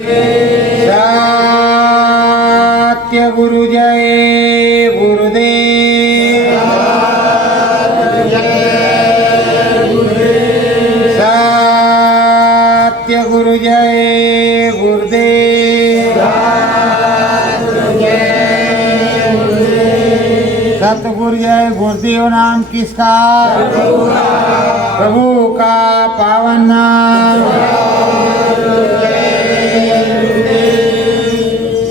सत्य गुरु जय गुरुदेव। सत्य गुरु जय गुरुदेव। सतगुरु जय गुरुदेव। नाम किसका? प्रभु का पावन नाम।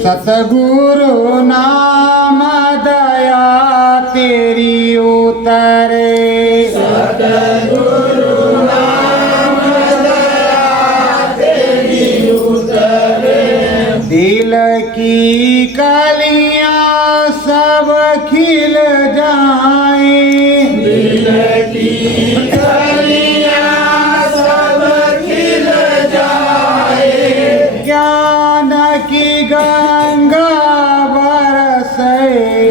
सतगुरु नाम दया तेरी उतरे। सतगुरु नाम दया तेरी उतरे। दिल की कलियां सब खिल जाए। दिल की कलियां सब खिल जाए। ज्ञान की गंगा बरसे।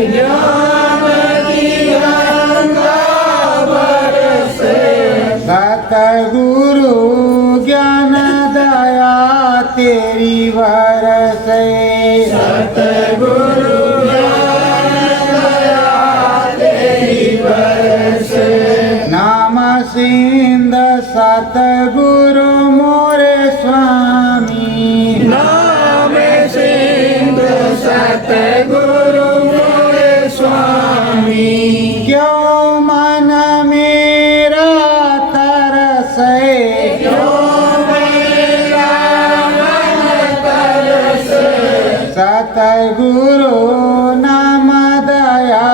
ज्ञान की गंगा बरसे। सतगुरु ज्ञान दया तेरी बरसे। सतगुरु ज्ञान दया तेरी बरसे। नाम सिंध सतगुरु मोरे स्वामी। नाम सिंधु सतगुरु मोरे स्वामी। क्यों मन मेरा तरसे। क्यों मेरा मन तरसे। सतगुरु नाम दया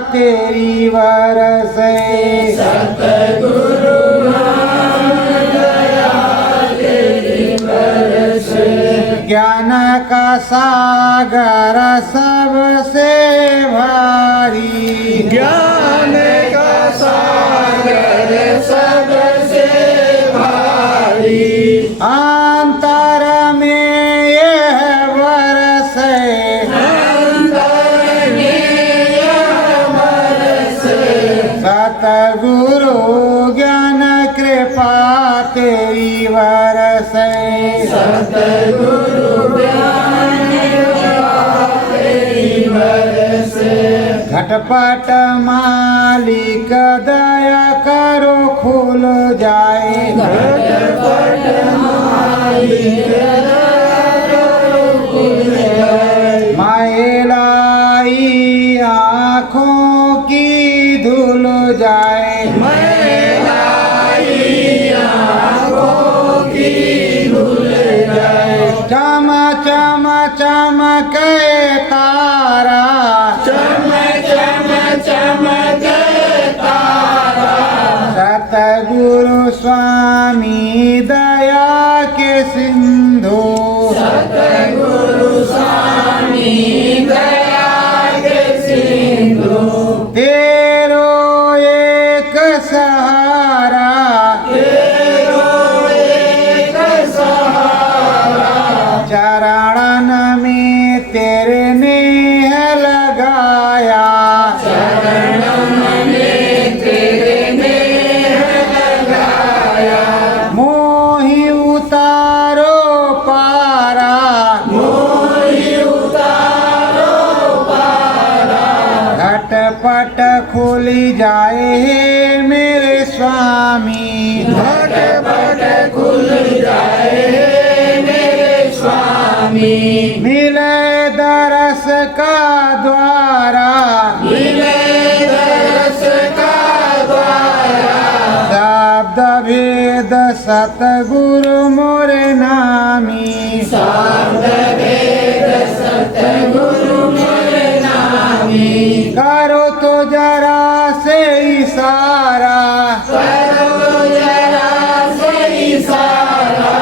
तेरी बरसे। सतगुरु नाम दया तेरी बरसे। ज्ञान का सागर सबसे भारी। ज्ञान का सागर सबसे भारी। अंतर में यह बरसे। अंतर में यह बरसे। सतगुरु ज्ञान कृपा तेरी बरसे। सतगुरु ज्ञान कृपा तेरी बरसे। घटपट मालिक दया करो खुल जाए। घटपट मालिक दया खुल जाए। मैलाई आँखों की धुल जाए। मैलाई आँखों की धुल जाए। चम चम चमके तारा। चम चम चमके तारा। सतगुरु स्वामी दया के सिंधु। सतगुरु स्वामी दया के सिंधु। तेरो एक सहारा। तेरो एक सहारा। चरणन में तेरे नेह लगाया। चरणन में तेरे नेह लगाया। मोहि उतारो पारा। मोहि उतारो पारा। घटपट खुली जाए हे मेरे स्वामी। घटपट खुल जाए मेरे स्वामी। मिले दरस का द्वारा। मिले दरस का द्वारा। शब्द भेद सतगुरु मोरे नामी। शब्द भेद सतगुरु मोरे नामी। करो तो जरा से इशारा। करो जरा से इशारा।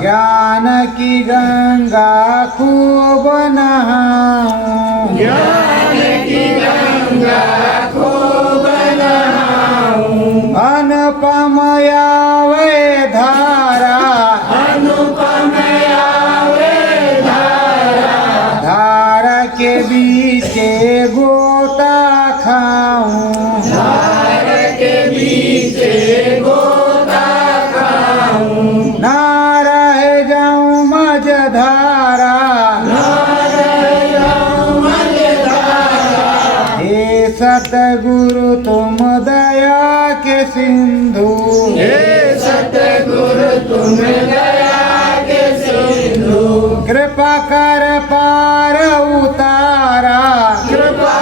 ज्ञान की गंगा खूब नहाऊं। ज्ञान की गंगा खूब नहाऊं। अनुपम आवे धारा। अनुपम आवे धारा। धारा के बीच गोता खाऊं। धार के बीच गोता खाऊं। ना रह जाऊं मझधार। धारा, हे सतगुरु तुम दया के सिंधु, हे सतगुरु तुम दया के सिंधु, कृपा कर पार उतारा, कृपा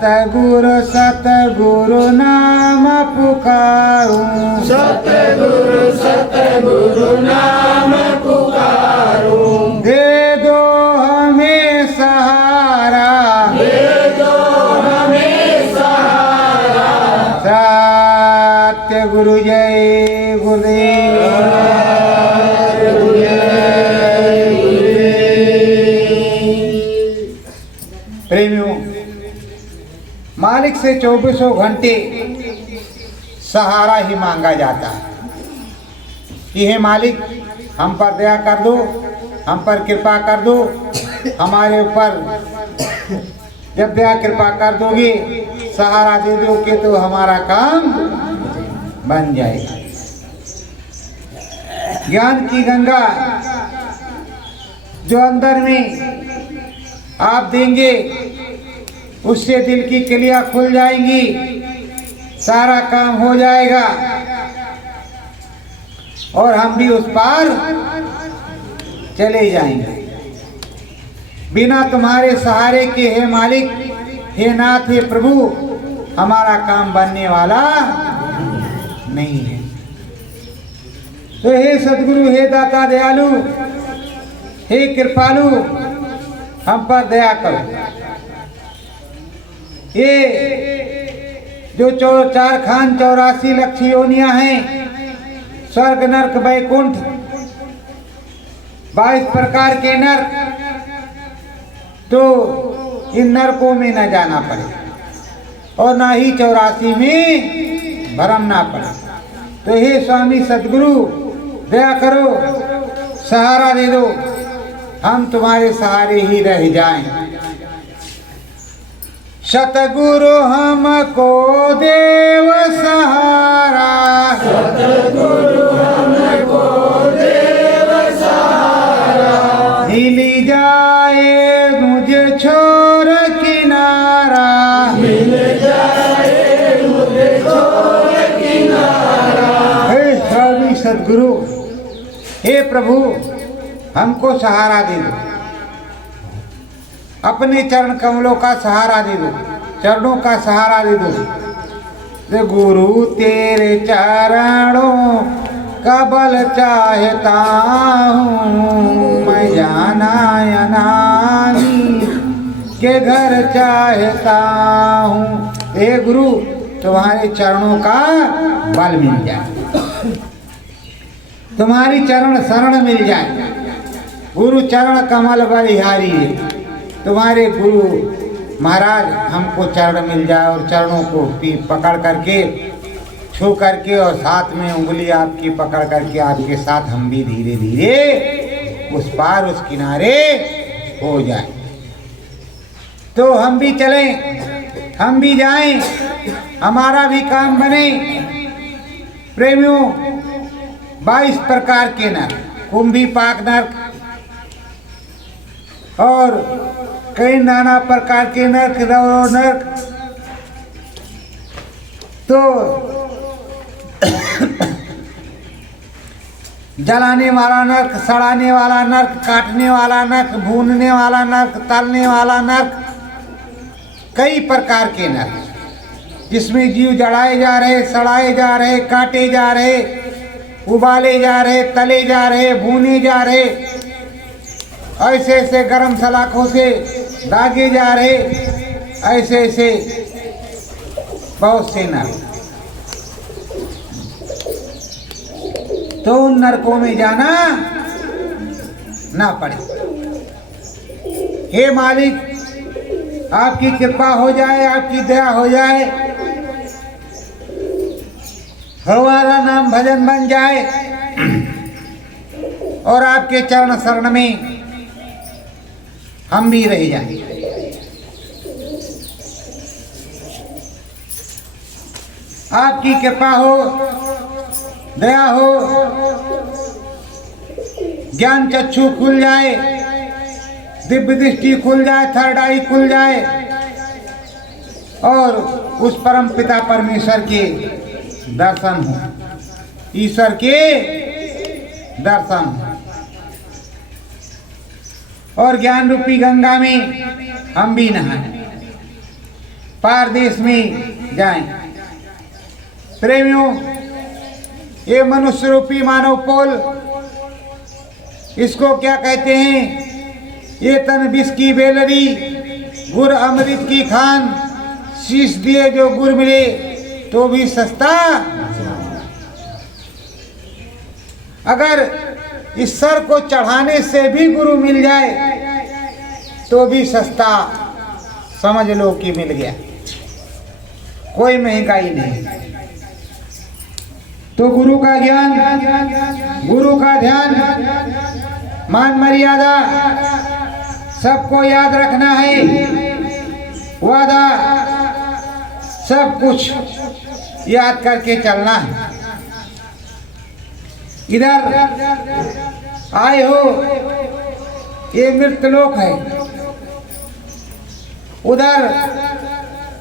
सतगुरु सतगुरु नाम पुकारूं, सतगुरु सतगुरु नाम पुकारूं, दे दो हमें सहारा, दे दो हमें सहारा। सत्य गुरु जय गुरुदेव। प्रेमियों, मालिक से 24 घंटे सहारा ही मांगा जाता है कि हे मालिक हम पर दया कर दो, हम पर कृपा कर दो, हमारे ऊपर जब दया कृपा कर दोगे, सहारा दे दोगे तो हमारा काम बन जाएगा। ज्ञान की गंगा जो अंदर में आप देंगे उससे दिल की किलियां खुल जाएंगी, सारा काम हो जाएगा और हम भी उस पार चले जाएंगे। बिना तुम्हारे सहारे के हे मालिक, हे नाथ, हे प्रभु, हमारा काम बनने वाला नहीं है। तो हे सद्गुरु, हे दाता दयालु, हे कृपालु, हम पर दया करो। ये जो 484 लक्ष योनियां हैं, स्वर्ग नरक वैकुंठ, 22 प्रकार के नरक, तो इन नरकों में न जाना पड़े और ना ही 84 में भरम ना पड़े। तो हे स्वामी सद्गुरु, दया करो, सहारा दे दो, हम तुम्हारे सहारे ही रह जाएं। सतगुरु हमको देव सहारा, सतगुरु हमको देव सहारा, मिली जाए मुझे छोर किनारा, मिल जाए मुझे छोर किनारा। हे स्वामी सद्गुरु, हे प्रभु, हमको सहारा दे दो, अपने चरण कमलों का सहारा दे दो, चरणों का सहारा दे दो। दे गुरु तेरे चरणों का बल चाहता हूँ, मैं जाना अनानी के घर चाहता हूँ। हे गुरु, तुम्हारे चरणों का बल मिल जाए, तुम्हारी चरण शरण मिल जाए। गुरु चरण कमल बलिहारी है, तुम्हारे गुरु महाराज हमको चरण मिल जाए और चरणों को पकड़ करके, छू करके और साथ में उंगली आपकी पकड़ करके आपके साथ हम भी धीरे धीरे उस पार उस किनारे हो जाए। तो हम भी चलें, हम भी जाएं, हमारा भी काम बने। प्रेमियों, 22 प्रकार के नरक, कुंभी पाक नरक और कई नाना प्रकार के नरक, रौरव नरक, तो जलाने वाला नरक, सड़ाने वाला नरक, काटने वाला नरक, भूनने वाला नरक, तलने वाला नरक, कई प्रकार के नरक, जिसमें जीव जलाए जा रहे, सड़ाए जा रहे, काटे जा रहे, उबाले जा रहे, तले जा रहे, भूने जा रहे, ऐसे ऐसे गरम सलाखों से दागे जा रहे, ऐसे ऐसे बहुत से नरक। तो उन नरकों में जाना ना पड़े। हे मालिक, आपकी कृपा हो जाए, आपकी दया हो जाए, हमारा नाम भजन बन जाए और आपके चरण शरण में हम भी रह जाएं। आपकी कृपा हो, दया हो, ज्ञान चक्षु खुल जाए, दिव्य दृष्टि खुल जाए, थर्ड आई खुल जाए और उस परम पिता परमेश्वर के दर्शन हो, ईश्वर के दर्शन हो और ज्ञान रूपी गंगा में हम भी नहाएं, पार देश में जाएं। प्रेमियों, ये मनुष्य रूपी मानव पोल, इसको क्या कहते हैं? ये तन विष की बेलरी, गुर अमृत की खान, शीश दिए जो गुर मिले तो भी सस्ता। अगर इस सर को चढ़ाने से भी गुरु मिल जाए तो भी सस्ता समझ लो कि मिल गया, कोई महंगाई नहीं। तो गुरु का ज्ञान, गुरु का ध्यान, मान मर्यादा सबको याद रखना है, वादा सब कुछ याद करके चलना है। इधर आए हो, ये मृतलोक है, उधर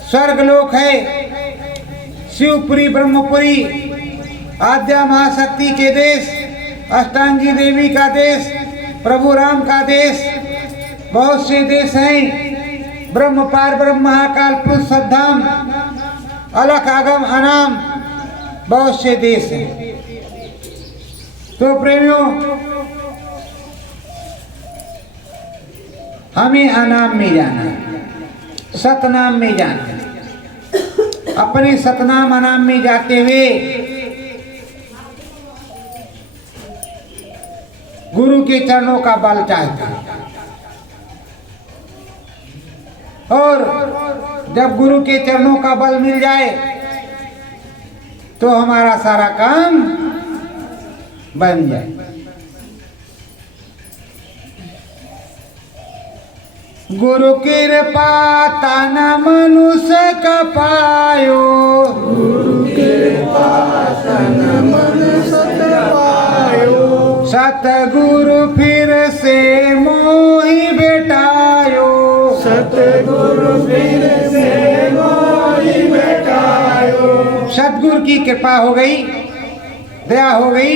स्वर्गलोक है, शिवपुरी ब्रह्मपुरी, आद्या महाशक्ति के देश, अष्टांगी देवी का देश, प्रभु राम का देश, बहुत से देश हैं। ब्रह्म पार ब्रह्म महाकाल पुरुष सद्धाम, अलख आगम अनाम, बहुत से देश हैं। तो प्रेमियों, हमें अनाम में जाना है, सतनाम में जाना है। अपने सतनाम अनाम में जाते हुए गुरु के चरणों का बल चाहते हैं और जब गुरु के चरणों का बल मिल जाए तो हमारा सारा काम बन जाए। गुरु कृपा तन मनुष्य का पायो, गुरु कृपा तन मनुष्य का पायो, सतगुरु फिर से मोहि भेटायो, सतगुरु फिर से मोहि भेटायो। सतगुरु की कृपा हो गई, दया हो गई,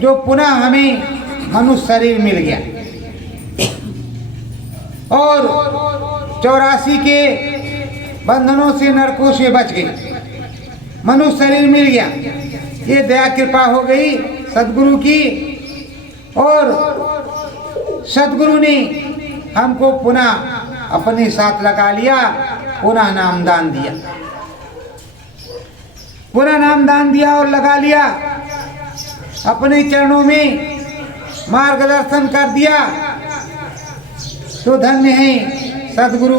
जो पुनः हमें मनुष्य शरीर मिल गया और 84 के बंधनों से, नरकों से बच गए, मनुष्य शरीर मिल गया। ये दया कृपा हो गई सदगुरु की और सदगुरु ने हमको पुनः अपने साथ लगा लिया, पुनः नामदान दिया, पुनः नामदान दिया और लगा लिया, अपने चरणों में मार्गदर्शन कर दिया। तो धन्य है सदगुरु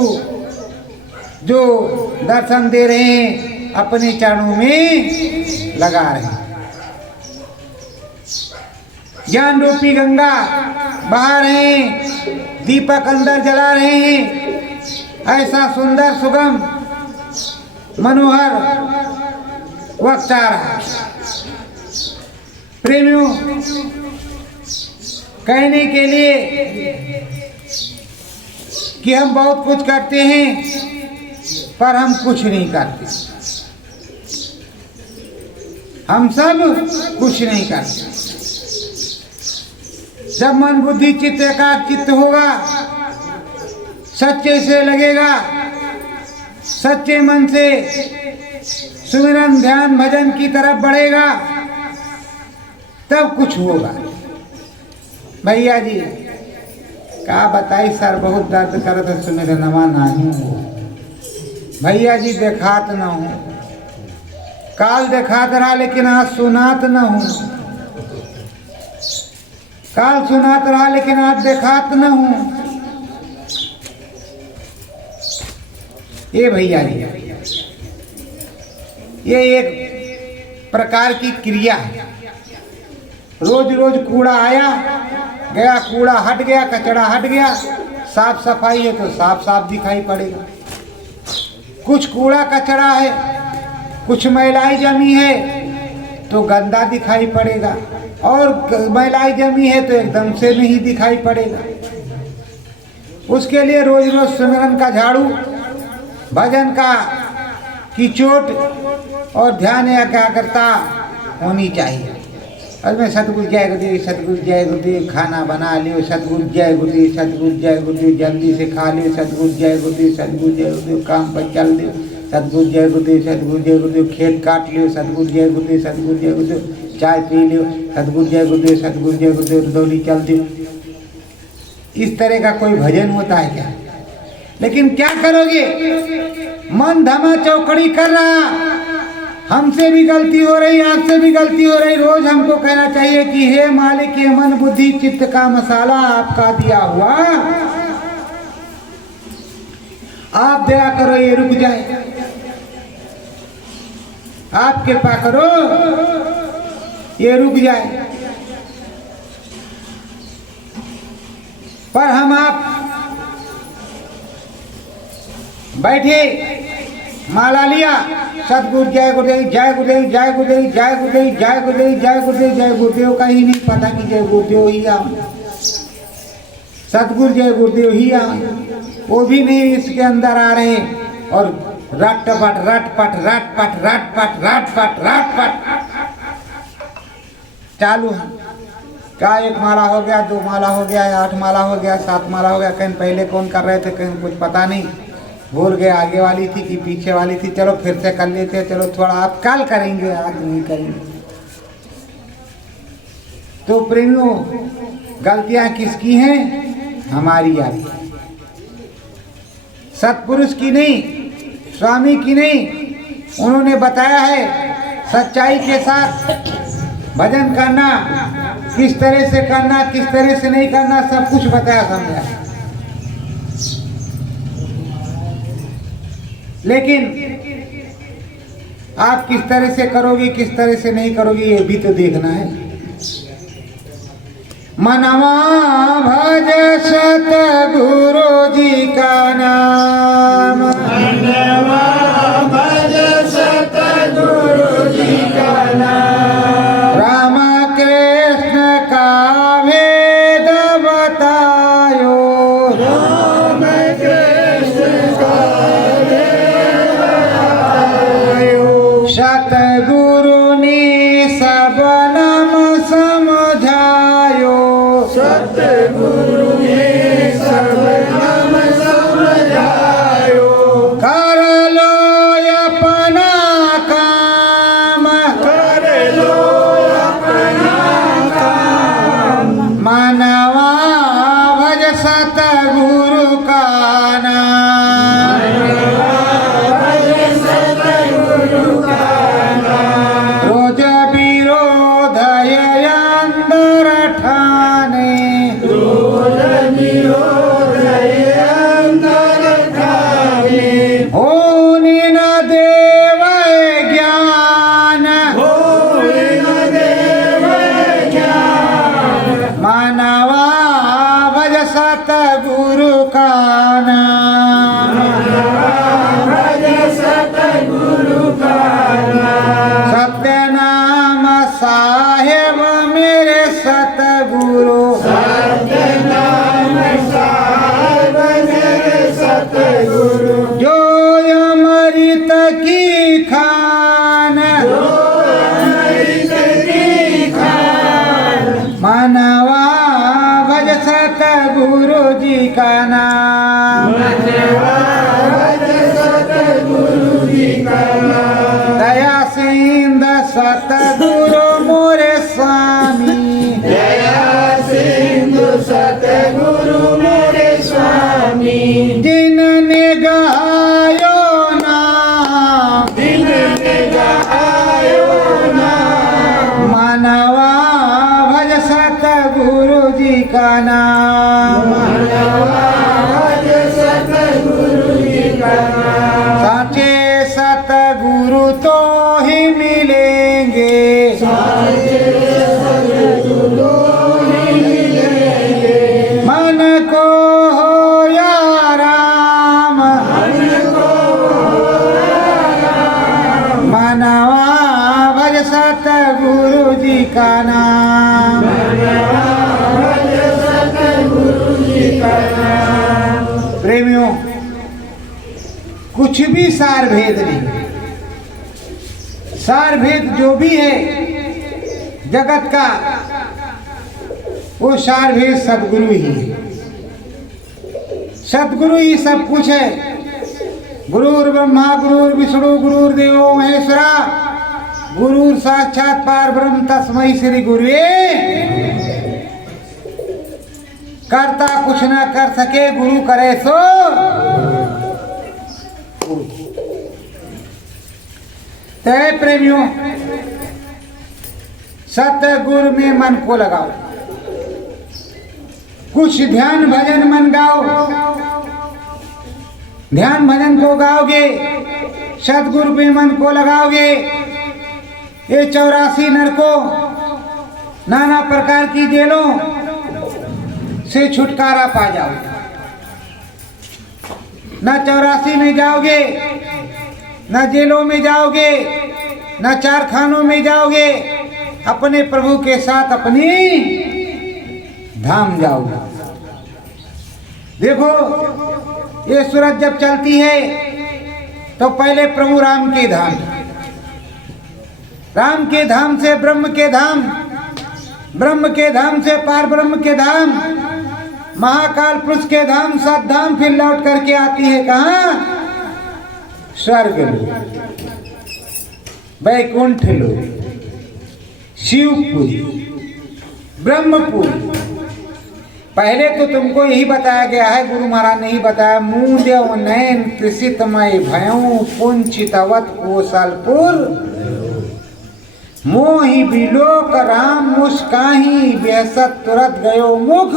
जो दर्शन दे रहे हैं, अपने चरणों में लगा रहे हैं। ज्ञान रूपी गंगा बहा रहे हैं, दीपक अंदर जला रहे हैं, ऐसा सुंदर सुगम मनोहर वक्त आ रहा है। प्रेमियों, कहने के लिए कि हम बहुत कुछ करते हैं पर हम कुछ नहीं करते, हम सब कुछ नहीं करते। जब मन बुद्धि चित्त एकाग्र चित्त होगा, सच्चे से लगेगा, सच्चे मन से सुमिरन ध्यान भजन की तरफ बढ़ेगा, तब कुछ होगा। भैया जी का बताई सर, बहुत दर्द करत सुमिरनवा नहीं हो। भैया जी देखात न हो, काल देखात रहा लेकिन आज सुनात न हो, काल सुनात रहा लेकिन आज देखात न हूं। ये भैया जी, ये एक प्रकार की क्रिया है। रोज रोज कूड़ा आया गया, कूड़ा हट गया, कचरा हट गया, साफ सफाई है तो साफ साफ दिखाई पड़ेगा। कुछ कूड़ा कचरा है, कुछ मैलाई जमी है तो गंदा दिखाई पड़ेगा, और मैलाई जमी है तो एकदम से नहीं दिखाई पड़ेगा। उसके लिए रोज रोज सिमरन का झाड़ू, भजन का की चोट और ध्यान एकाग्रता होनी चाहिए। और मैं सतगुरु जय गुरुदेव, सतगुरु जय गुरुदेव, खाना बना लियो, सतगुरु जय गुरुदेव, सतगुरु जय गुरुदेव, जल्दी से खा लियो, सतगुरु जय गुरुदेव, सतगुरु जय गुरुदेव, काम पर चल दियो, सतगुरु जय गुरुदेव, सतगुरु जय गुरुदेव, खेत काट लियो, सतगुरु जय गुरुदेव, सतगुरु जय गुरुदेव, चाय पी लियो, सतगुरु जय गुरुदेव, सतगुरु जय गुरुदेव, दौड़ी चल दियो। इस तरह का कोई भजन होता है क्या? लेकिन क्या करोगे, मन धमा चौकड़ी कर रहा, हमसे भी गलती हो रही, आपसे भी गलती हो रही। रोज हमको कहना चाहिए कि हे मालिक, ये मन बुद्धि चित्त का मसाला आपका दिया हुआ, आप दया करो ये रुक जाए, आप कृपा करो ये रुक जाए। पर हम आप बैठे, माला लिया, सतगुरु जय गुरुदेव, जय गुरुदेव, जय गुरुदेव, जय गुरुदेव, जय गुरुदेव, जय गुरुदेव, जय गुरुदेव का ही नहीं पता कि जय गुरुदेव ही आ, सतगुरु जय गुरुदेव ही आ, वो भी नहीं इसके अंदर आ रहे। और रटपट रटपट रटपट रटपट रटपट रटपट चालू है। क्या एक माला हो गया, 2 माला हो गया, 8 माला हो गया, 7 माला हो गया, कहीं पहले कौन कर रहे थे, कहीं कुछ पता नहीं, भूल गए आगे वाली थी कि पीछे वाली थी, चलो फिर से कर लेते, चलो थोड़ा आप कल करेंगे, आज नहीं करेंगे। तो प्रेमियों, गलतियां किसकी हैं? हमारी आपकी, सतपुरुष की नहीं, स्वामी की नहीं। उन्होंने बताया है सच्चाई के साथ भजन करना, किस तरह से करना, किस तरह से नहीं करना, सब कुछ बताया समझाया। लेकिन आप किस तरह से करोगे, किस तरह से नहीं करोगे, ये भी तो देखना है। मनवा भज सतगुरु जी का नाम, मनवा भज सतगुरु जी का नाम, राम कृष्ण का भेद बतायो, राम कृष्ण का भेद बतायो, सतगुरु ने सब नाम समझायो, सतगुरु ने सब नाम समझायो, कर लो अपना काम, कर लो अपना काम, मानवा भज सतगुरु का नाम, भज सतगुरु का नाम, रोज विरोध अंदर ठाने, रोज विरोध अंतर ठाने, होने न देवै ज्ञान, होय न देव ज्ञान, मानवा भज सतगुरु का नाम, भज सतगुरु का नाम, सत्य नाम साहेब मेरे सतगुरु, सत्य नाम साहिब मेरे सतगुरु, जो अमृत की खान, अमृत की खान, मानवा भज सतगुरु जी का नाम, भज सतगुरु जी का नाम, दया सिंध सतगुरु मोरे स्वामी, दया सिंधु सतगुरु मेरे स्वामी, जिनने गायो नाम, दिन में गायो नाम, मानवा भज सतगुरु जी का नाम, भज सतगुरु जी का नाम, साचे सतगुरु तो ही मिलेंगे, मन को हो या राम, मनवा भज सतगुरु कुछ भी सार भेद नहीं। सार भेद जो भी है जगत का, वो सार भेद सदगुरु ही है। सदगुरु ही सब कुछ है। गुरुर् ब्रह्मा गुरुर् विष्णु गुरुर्देवो महेश्वरा गुरुर् साक्षात पार ब्रह्म तस्मै श्री गुरुवे। करता कुछ ना कर सके गुरु करे सो। तय प्रेमियों, सतगुरु में मन को लगाओ, कुछ ध्यान भजन मन गाओ। ध्यान भजन को गाओगे, सतगुरु पे मन को लगाओगे, ये 84 नरकों नाना प्रकार की जेलों से छुटकारा पा जाओगे। न 84 में जाओगे, न जेलों में जाओगे, न चारखानों में जाओगे, अपने प्रभु के साथ अपनी धाम जाओगे। देखो, ये सूरज जब चलती है तो पहले प्रभु राम के धाम, राम के धाम से ब्रह्म के धाम, ब्रह्म के धाम से पार ब्रह्म के धाम, महाकाल पुरुष के धाम, सात धाम, फिर लौट करके आती है कहाँ? स्वर्ग लोक, वैकुंठ लोक, शिवपुरी, ब्रह्मपुरी। पहले तो तुमको यही बताया गया है, गुरु महाराज ने ही बताया, मूंदेव नयन त्रिसितमय भयों पुंचितवत कोसलपुर मोहि बिलोक राम मुस्काही बेहसत तुरत गयो मुख।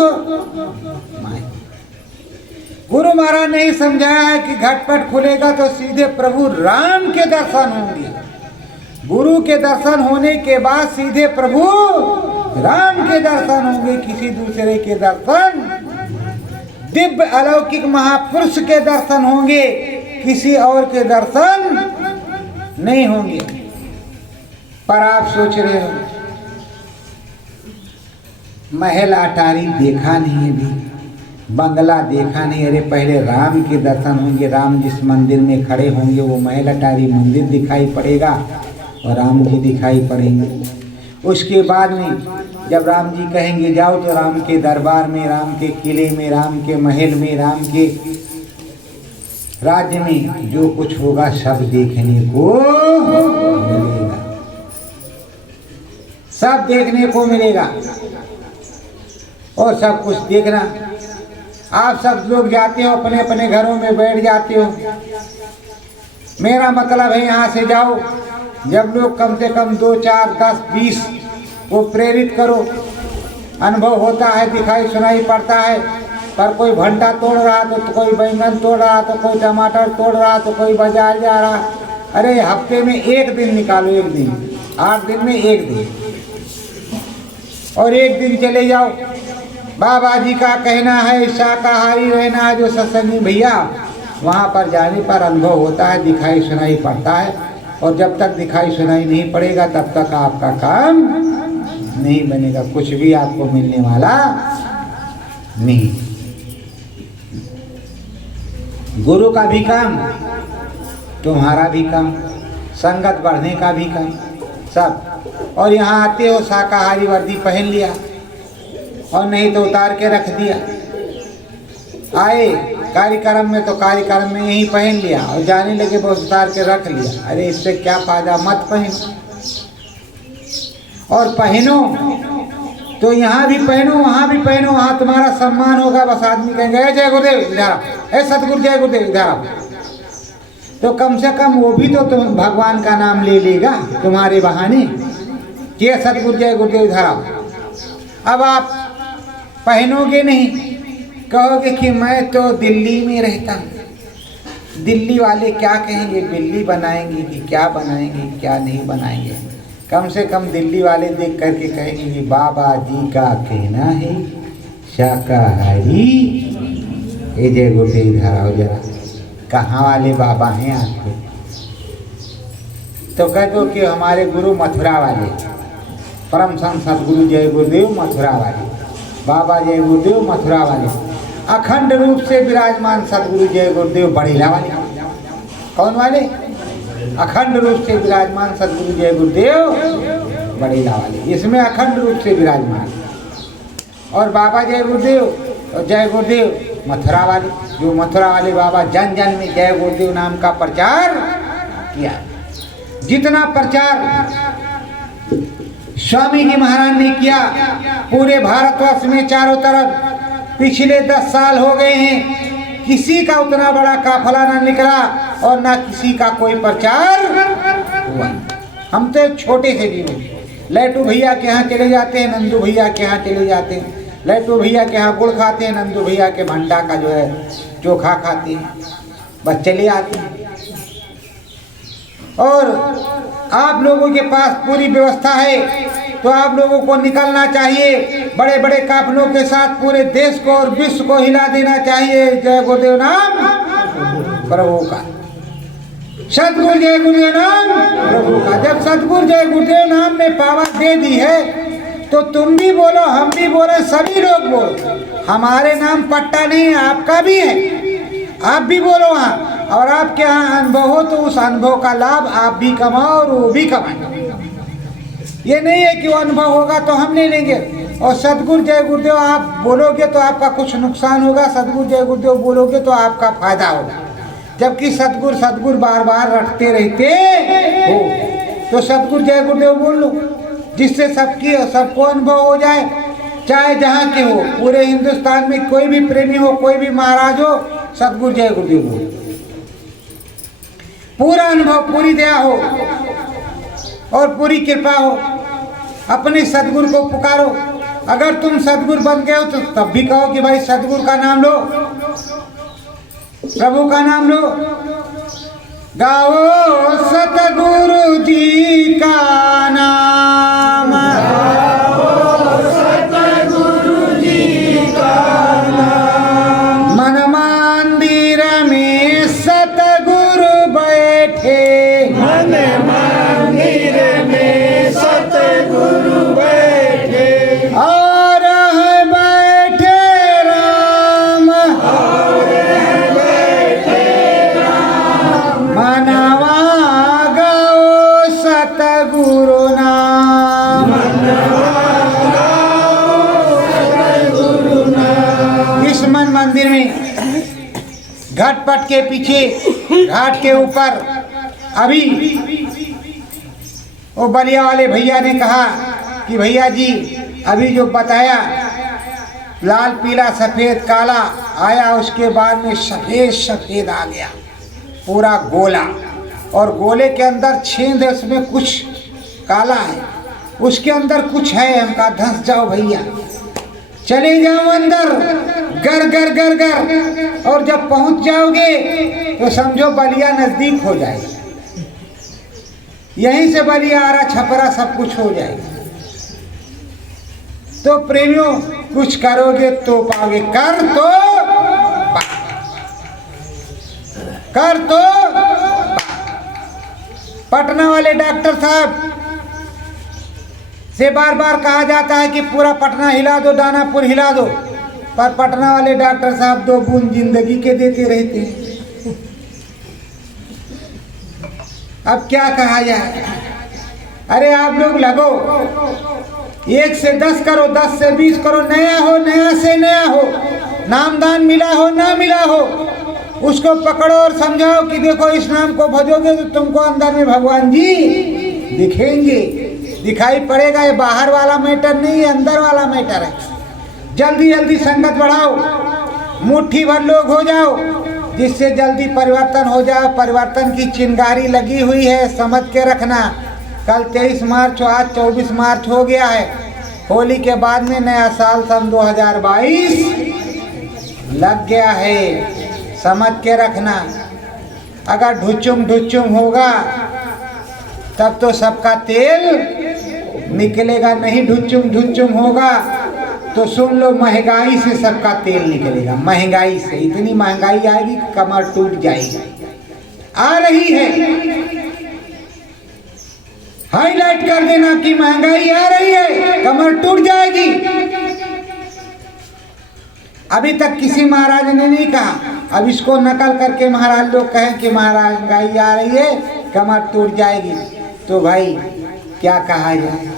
गुरु महाराज ने ही समझाया है कि घटपट खुलेगा तो सीधे प्रभु राम के दर्शन होंगे। गुरु के दर्शन होने के बाद सीधे प्रभु राम के दर्शन होंगे। किसी दूसरे के दर्शन, दिव्य अलौकिक महापुरुष के दर्शन होंगे, किसी और के दर्शन नहीं होंगे। पर आप सोच रहे हो, महल अटारी देखा नहीं अभी, बंगला देखा नहीं। अरे पहले राम के दर्शन होंगे, राम जिस मंदिर में खड़े होंगे वो महल अटारी मंदिर दिखाई पड़ेगा और राम जी दिखाई पड़ेंगे। उसके बाद में जब राम जी कहेंगे जाओ, तो राम के दरबार में, राम के किले में, राम के महल में, राम के राज्य में जो कुछ होगा सब देखने को मिलेगा, सब देखने को मिलेगा। और सब कुछ देखना, आप सब लोग जाते हो अपने अपने घरों में बैठ जाते हो। मेरा मतलब है यहाँ से जाओ, जब लोग कम से कम 2, 4, 10, 20 को प्रेरित करो। अनुभव होता है, दिखाई सुनाई पड़ता है। पर कोई भंटा तोड़ रहा तो कोई बैंगन तोड़ रहा, तो कोई टमाटर तोड़ रहा, तो कोई बाजार जा रहा। अरे हफ्ते में एक दिन निकालो, एक दिन, 8 दिन में एक दिन, और एक दिन चले जाओ। बाबा जी का कहना है शाकाहारी रहना है जो सत्संगी भैया, वहाँ पर जाने पर अनुभव होता है, दिखाई सुनाई पड़ता है। और जब तक दिखाई सुनाई नहीं पड़ेगा तब तक आपका काम नहीं बनेगा, कुछ भी आपको मिलने वाला नहीं। गुरु का भी काम, तुम्हारा भी काम, संगत बढ़ने का भी काम, सब। और यहाँ आते हो शाकाहारी वर्दी पहन लिया, और नहीं तो उतार के रख दिया। आए कार्यक्रम में तो कार्यक्रम में यही पहन लिया, और जाने लगे बहुत उतार के रख लिया। अरे इससे क्या फायदा, मत पहनो। और पहनो तो यहाँ भी पहनो, वहाँ भी पहनो, वहाँ तुम्हारा सम्मान होगा। बस आदमी कहेंगे जय गुरुदेव इधर आओ, ए सतगुरु जय गुरुदेव इधर आओ, तो कम से कम वो भी तो तुम भगवान का नाम ले लेगा तुम्हारे बहाने कि सतगुरु जय गुरुदेव इधर आओ। अब आप पहनोगे नहीं, कहोगे कि मैं तो दिल्ली में रहता हूँ, दिल्ली वाले क्या कहेंगे, बिल्ली बनाएंगे कि क्या बनाएंगे, क्या नहीं बनाएंगे। कम से कम दिल्ली वाले देख करके कहेंगे कि बाबा जी का कहना है शाकाहारी। ए जय गुरुदेव इधर आओ जरा, कहाँ वाले बाबा हैं आपके? तो कह दो कि हमारे गुरु मथुरा वाले, परम संत सदगुरु जय गुरुदेव मथुरा वाले, बाबा जय गुरुदेव मथुरा वाले, अखंड रूप से विराजमान सदगुरु जय गुरुदेव बड़ेला वाले। कौन वाले? अखंड रूप से विराजमान सदगुरु जय गुरुदेव बड़ेला वाले, इसमें अखंड रूप से विराजमान। और बाबा जय गुरुदेव और जय गुरुदेव मथुरा वाले, जो मथुरा वाले बाबा जन जन में जय गुरुदेव नाम का प्रचार किया। जितना प्रचार स्वामी जी महाराज ने किया पूरे भारतवर्ष में चारों तरफ, पिछले 10 साल हो गए हैं, किसी का उतना बड़ा काफला ना निकला और ना किसी का कोई प्रचार हुआ। हम तो छोटे से भी हो, लैटू भैया के यहाँ चले जाते हैं, नंदू भैया के यहाँ चले जाते हैं, लैटू भैया के यहाँ गुड़ खाते हैं, नंदू भैया के भंडा का जो है चोखा खाते हैं, बस चले आते हैं। और आप लोगों के पास पूरी व्यवस्था है तो आप लोगों को निकलना चाहिए, बड़े बड़े काफलों के साथ पूरे देश को और विश्व को हिला देना चाहिए जय गुरुदेव नाम प्रभु का। सतगुरु जय गुरुदेव नाम प्रभु का। जब सतगुरु जय गुरुदेव नाम में पावर दे दी है तो तुम भी बोलो, हम भी बोले, सभी लोग बोलो। हमारे नाम पट्टा नहीं, आपका भी है, आप भी बोलो वहाँ। और आपके यहाँ अनुभव हो तो उस अनुभव का लाभ आप भी कमाओ और वो भी कमाए। ये नहीं है कि वो अनुभव होगा तो हम नहीं लेंगे। और सतगुरु जय गुरुदेव आप बोलोगे तो आपका कुछ नुकसान होगा, सतगुरु जय गुरुदेव बोलोगे तो आपका फायदा होगा। जबकि सतगुरु सतगुरु बार बार रटते रहते हो तो सतगुरु जय गुरुदेव बोल लो, जिससे सबको अनुभव हो जाए, चाहे जहाँ के हो, पूरे हिंदुस्तान में कोई भी प्रेमी हो, कोई भी महाराज हो, सतगुरु जय गुरुदेव बोलो। पूरा अनुभव, पूरी दया हो और पूरी कृपा हो। अपने सतगुरु को पुकारो। अगर तुम सतगुरु बन गए हो तो तब भी कहो कि भाई सतगुरु का नाम लो, प्रभु का नाम लो। गाओ सतगुरु जी का नाम, गाओ सतगुरु जी का नाम। मन मंदिर में सतगुरु बैठे, मन मंदिर में सतगुरु बैठे, और बैठे राम, और बैठे राम। मनवा गाओ सतगुरु नाम, सतगुरु नाम। इस मन मंदिर में घटपट के पीछे घाट के ऊपर अभी वो बलिया वाले भैया ने कहा कि भैया जी अभी जो बताया लाल पीला सफेद काला आया, उसके बाद में सफेद सफेद आ गया पूरा गोला, और गोले के अंदर छेद है, उसमें कुछ काला है, उसके अंदर कुछ है। हम कहा धंस जाओ भैया, चले जाओ अंदर, गर गर गर गर, और जब पहुंच जाओगे तो समझो बलिया नजदीक हो जाएगा, यहीं से बलिया आरा छपरा सब कुछ हो जाएगा। तो प्रेमियों कुछ करोगे तो पाओगे, कर तो कर तो। पटना वाले डॉक्टर साहब से बार बार कहा जाता है कि पूरा पटना हिला दो, दानापुर हिला दो, पर पटना वाले डॉक्टर साहब 2 बूंद जिंदगी के देते रहते हैं। अब क्या कहा जाए। अरे आप लोग लगो, 1 से 10 करो, 10 से 20 करो, नया हो, नया से नया हो, नामदान मिला हो ना मिला हो, उसको पकड़ो और समझाओ कि देखो इस नाम को भजोगे तो तुमको अंदर में भगवान जी दिखेंगे, दिखाई पड़ेगा। ये बाहर वाला मैटर नहीं है, अंदर वाला मैटर है। जल्दी जल्दी संगत बढ़ाओ, मुट्ठी भर लोग हो जाओ, जिससे जल्दी परिवर्तन हो जाए। परिवर्तन की चिंगारी लगी हुई है, समझ के रखना। कल 23 मार्च, आज 24 मार्च हो गया है। होली के बाद में नया साल सन 2022 लग गया है, समझ के रखना। अगर ढुचुम ढुचुम होगा तब तो सबका तेल निकलेगा, नहीं ढुचुम ढुचुम होगा तो सुन लो महंगाई से सबका तेल निकलेगा। महंगाई से इतनी महंगाई आएगी कि कमर टूट जाएगी। आ रही है, हाईलाइट कर देना कि महंगाई आ रही है, कमर टूट जाएगी। अभी तक किसी महाराज ने नहीं कहा अब इसको नकल करके महाराज लोग कहें कि महाराज गाय आ रही है, कमर टूट जाएगी, तो भाई क्या कहा जाए।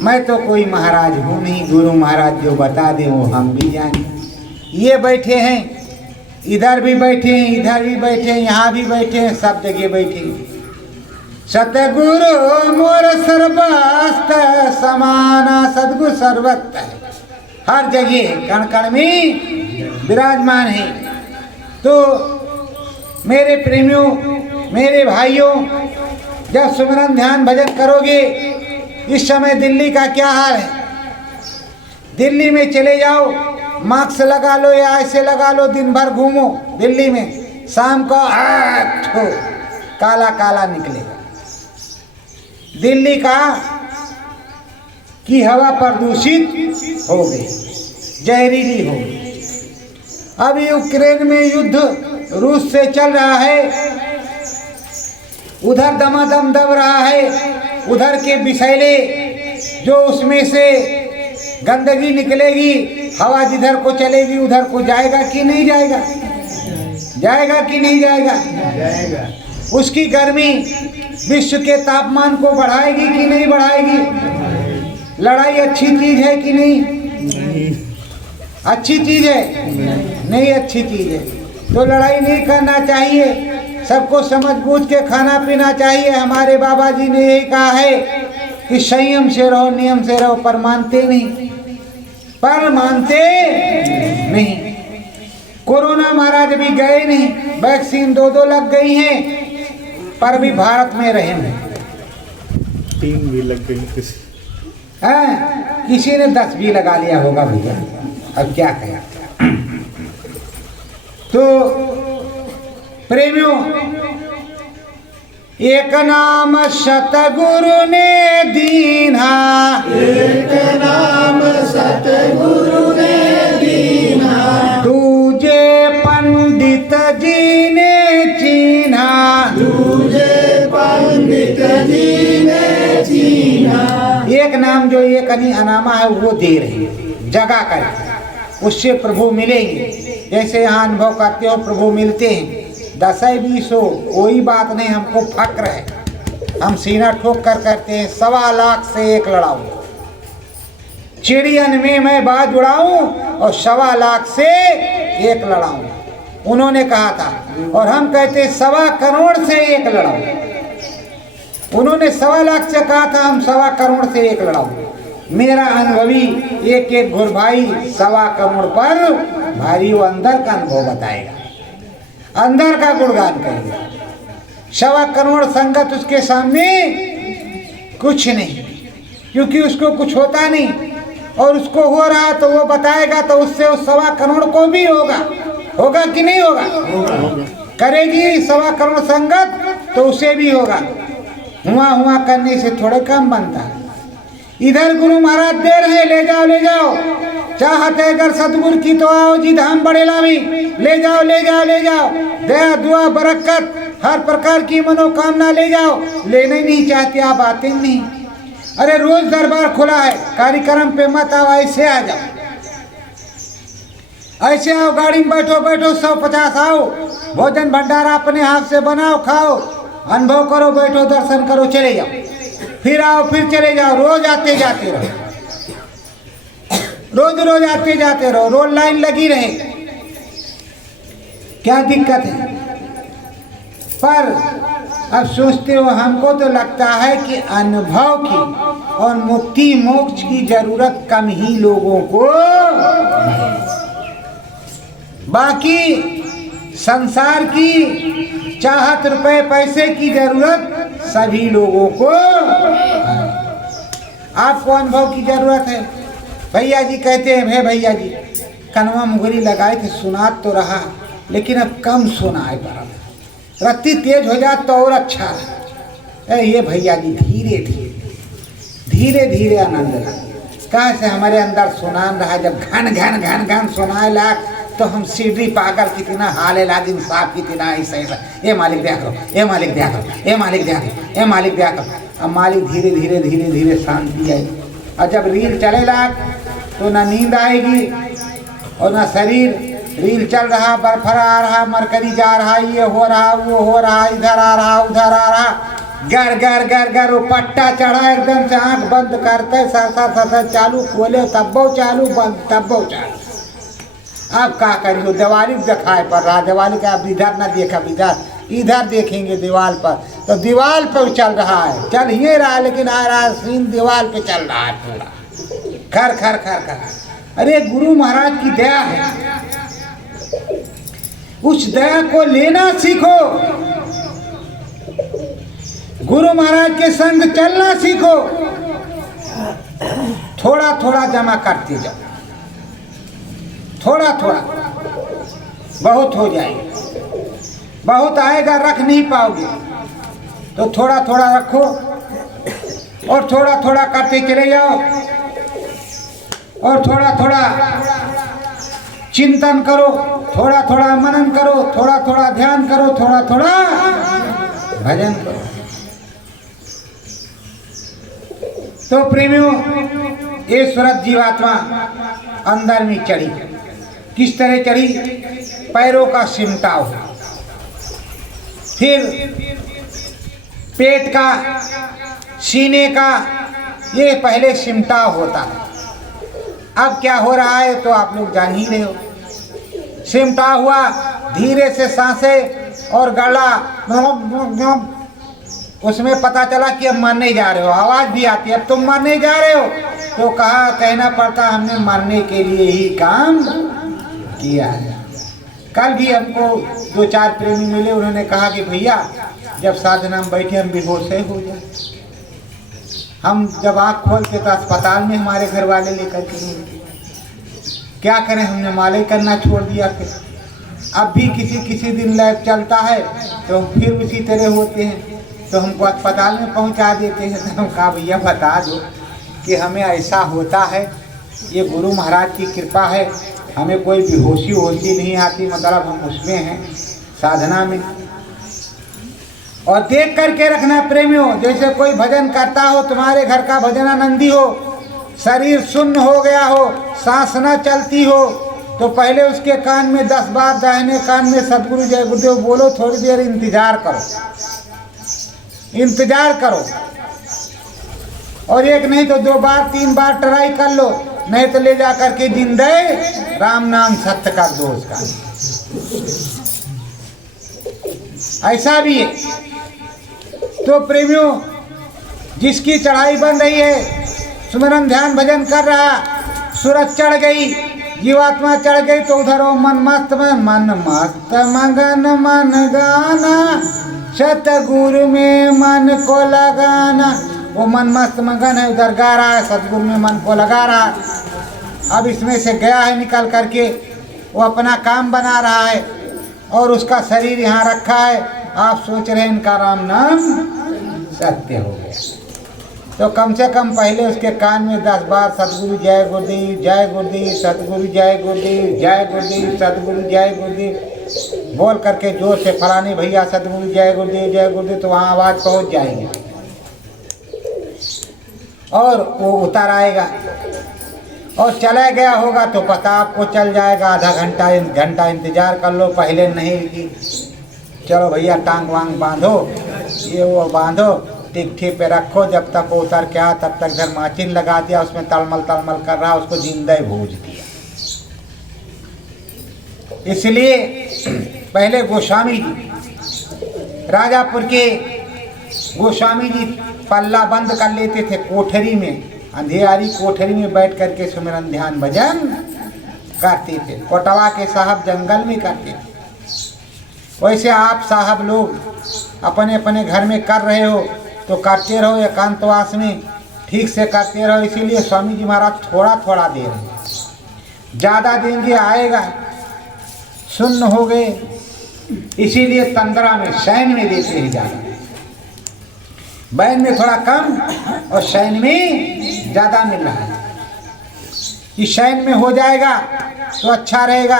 मैं तो कोई महाराज हूँ नहीं, गुरु महाराज जो बता दे वो हम भी जाने। ये बैठे हैं, इधर भी बैठे हैं, इधर भी बैठे हैं, यहाँ भी बैठे हैं, सब जगह बैठे हैं। सतगुरु मोर सर्वस्त्र समाना, सदगुरु सर्वत्र है, हर जगह कण कण में विराजमान है। तो मेरे प्रेमियों, मेरे भाइयों, जब सुमिरन ध्यान भजन करोगे, इस समय दिल्ली का क्या हाल है। दिल्ली में चले जाओ, मास्क लगा लो या ऐसे लगा लो, दिन भर घूमो दिल्ली में, शाम को काला काला निकलेगा। दिल्ली का की हवा प्रदूषित हो गई, जहरीली हो गई। अभी यूक्रेन में युद्ध रूस से चल रहा है, उधर दमादम दब रहा है, उधर के विषैले जो उसमें से गंदगी निकलेगी, हवा जिधर को चलेगी उधर को जाएगा कि नहीं जाएगा, जाएगा कि नहीं जाएगा, जाएगा। उसकी गर्मी विश्व के तापमान को बढ़ाएगी कि नहीं बढ़ाएगी। लड़ाई अच्छी चीज है कि नहीं, अच्छी चीज है, नहीं अच्छी चीज है। तो लड़ाई नहीं करना चाहिए, सबको समझ बूझ के खाना पीना चाहिए। हमारे बाबा जी ने यही कहा है कि संयम से रहो, नियम से रहो, पर मानते नहीं, पर मानते नहीं। कोरोना महाराज भी गए नहीं, वैक्सीन 2 लग गई हैं, पर भी भारत में रहे नहीं। 3 भी लग गई किसी, किसी ने 10 भी लगा लिया होगा भैया, अब क्या कहें। तो प्रेमियों, एक नाम सतगुरु ने दीना, एक नाम सतगुरु ने दीना, तुझे पंडित जी ने चीना, तुझे पंडित जी ने चीना। एक नाम जो एक अनामा है वो दे रहे हैं, जगा कर, उससे प्रभु मिलेंगे। जैसे यहाँ अनुभव करते हो प्रभु मिलते हैं, 10-20 हो कोई बात नहीं, हमको फक्र है, हम सीना ठोक कर करते हैं। 1.25 लाख से एक लड़ाऊं, चिड़ियन में मैं बात उड़ाऊं और 1.25 लाख से एक लड़ाऊं, उन्होंने कहा था। और हम कहते 1.25 करोड़ से एक लड़ाऊं, उन्होंने 1.25 लाख से कहा था, हम 1.25 करोड़ से एक लड़ाऊं। मेरा अनुभवी एक घुर भाई 1.25 करोड़ पर भारी, वो अंदर का अनुभव बताएगा, अंदर का गुणगान करेगा। 1.25 करोड़ संगत उसके सामने कुछ नहीं, क्योंकि उसको कुछ होता नहीं, और उसको हो रहा तो वो बताएगा, तो उससे उस 1.25 करोड़ को भी होगा, होगा कि नहीं होगा, करेगी 1.25 करोड़ संगत तो उसे भी होगा। हुआ करने से थोड़े कम बनता है। इधर गुरु महाराज दे रहे, ले जाओ ले जाओ, चाहते अगर सतगुरु की तो आओ जी धाम बड़ेला में, ले जाओ ले जाओ ले जाओ, दया दुआ बरकत हर प्रकार की मनोकामना ले जाओ। लेने नहीं चाहते आप, आते नहीं। अरे रोज दरबार खुला है, कार्यक्रम पे मत आओ, ऐसे आ जाओ, ऐसे आओ, गाड़ी में बैठो बैठो, 150 आओ, भोजन भंडारा अपने हाथ से बनाओ, खाओ, अनुभव करो, बैठो, दर्शन करो, चले जाओ, फिर आओ, फिर चले जाओ। रोज आते जाते रहो, रोज आते जाते रहो, रोज लाइन लगी रहे, क्या दिक्कत है। पर अब सोचते हो, हमको तो लगता है कि अनुभव की और मुक्ति मोक्ष की जरूरत कम ही लोगों को, बाकी संसार की चाहत रुपए पैसे की जरूरत सभी लोगों को। आपको अनुभव की जरूरत है। भैया जी कहते हैं, भैया जी कनवा मुगरी लगाए थे, सुना तो रहा, लेकिन अब कम सुनाए, पर रत्ती तेज हो जाए तो और अच्छा है। ये भैया जी धीरे धीरे आनंद ला, कहाँ से हमारे अंदर सुनान रहा, जब घन सुनाए लाग तो हम सीढ़ी पाकर कितना हाले लाग, इंसाफ कितना ऐसा ऐसा, ये मालिक दिया करो, ये मालिक दिया करो, ये मालिक दिया करो, ये मालिक दिया करो। अब मालिक धीरे धीरे शांति आई। और जब रील चले लाग तो ना नींद आएगी और ना शरीर रील चल रहा, बर्फर आ रहा, मरकरी जा रहा, ये हो रहा, वो हो रहा, इधर आ रहा, उधर आ रहा, गर गर गर गर वो पट्टा चढ़ा एकदम से, आंख बंद करते सर चालू, खोले तब बहु चालू, बंद तब बहु चालू। अब क्या करियो, दिवाली दिखाए पड़ रहा, दिवाली का अब इधर ना देखा, इधर देखेंगे दीवार पर, तो दीवार पर चल रहा है, चल ही रहा लेकिन आ रहा सीन दीवार पे चल रहा है पूरा, खर खर खर खर। अरे गुरु महाराज की दया है, उस दया को लेना सीखो, गुरु महाराज के संग चलना सीखो, थोड़ा थोड़ा जमा करते जाओ, थोड़ा थोड़ा, बहुत हो जाएगा, बहुत आएगा रख नहीं पाओगे, तो थोड़ा थोड़ा रखो और थोड़ा थोड़ा करते चले जाओ, और थोड़ा थोड़ा चिंतन करो, थोड़ा थोड़ा मनन करो, थोड़ा थोड़ा ध्यान करो, थोड़ा थोड़ा भजन करो। तो प्रेमियों, ये सूरत जीवात्मा अंदर में चढ़ी, किस तरह चढ़ी? पैरों का सिमटाव, फिर पेट का, सीने का, ये पहले सिमटाव होता है। अब क्या हो रहा है तो आप लोग जान ही रहे हो। सिमटा हुआ, धीरे से सांसें और गला, उसमें पता चला कि अब मरने जा रहे हो, आवाज भी आती है अब तुम मरने जा रहे हो, तो कहा कहना पड़ता हमने मरने के लिए ही काम किया है। कल भी हमको 2-4 प्रेमी मिले, उन्होंने कहा कि भैया जब साधना में बैठे हम बेहोश हो जाए, हम जब आँख खोलते तो अस्पताल में हमारे घर वाले लेकर के, क्या करें, हमने माले करना छोड़ दिया। फिर अब भी किसी दिन लैब चलता है तो फिर उसी तरह होते हैं, तो हमको अस्पताल में पहुंचा देते हैं। तो हम कहा भैया बता दो कि हमें ऐसा होता है, ये गुरु महाराज की कृपा है, हमें कोई बेहोशी नहीं आती, मतलब हम उसमें हैं साधना में। और देख करके रखना प्रेमियों, जैसे कोई भजन करता हो, तुम्हारे घर का भजनानंदी हो, शरीर शून्य हो गया हो, सांस न चलती हो, तो पहले उसके कान में 10 बार दाहिने कान में सतगुरु जय गुरुदेव बोलो, थोड़ी देर इंतजार करो, इंतजार करो, और एक नहीं तो 2 बार 3 बार ट्राई कर लो, नहीं तो ले जा करके जिंदे राम नाम सत्य कर दो उसका। ऐसा भी है। तो प्रेमियों, जिसकी चढ़ाई बन रही है, सुमरन ध्यान भजन कर रहा, सूरज चढ़ गई, जीवात्मा चढ़ गई, तो उधर वो मन मस्त मगन मन गाना, सतगुरु में मन को लगाना। वो मन मस्त मगन है, उधर गा रहा है, सतगुरु में मन को लगा रहा। अब इसमें से गया है निकल करके, वो अपना काम बना रहा है और उसका शरीर यहाँ रखा है। आप सोच रहे हैं इनका राम नाम सत्य हो गया, तो कम से कम पहले उसके कान में 10 बार सतगुरु जय गुरुदेव, जय गुरुदेव, सतगुरु जय गुरुदेव, जय गुरुदेव, सतगुरु जय गुरुदेव बोल करके जोर से, फलाने भैया सतगुरु जय गुरुदेव, जय गुरुदेव, तो वहाँ आवाज़ पहुँच जाएगी और वो उतर आएगा। और चला गया होगा तो पता आपको चल जाएगा, आधा घंटा इंतजार कर लो, पहले नहीं की चलो भैया टांग वांग बांधो, ये वो बांधो, टिकठी पे रखो, जब तक वो उतर के आ तब तक घर माचिन लगा दिया, उसमें तलमल कर रहा, उसको जिंदा भूज दिया। इसलिए पहले गोस्वामी जी, राजापुर के गोस्वामी जी पल्ला बंद कर लेते थे कोठरी में, अंधेरी कोठरी में बैठ करके सुमिरन ध्यान भजन करते थे। कोटवा के साहब जंगल में करते थे। वैसे आप साहब लोग अपने अपने घर में कर रहे हो तो करते रहो, एकांतवास में ठीक से करते रहो। इसीलिए स्वामी जी महाराज थोड़ा थोड़ा दे रहे हैं, ज़्यादा देंगे आएगा, शून्य हो गए, इसीलिए तंद्रा में शयन में देते हैं ज़्यादा, बैन में थोड़ा कम और शयन में ज़्यादा मिल रहा है। इस शयन में हो जाएगा तो अच्छा रहेगा,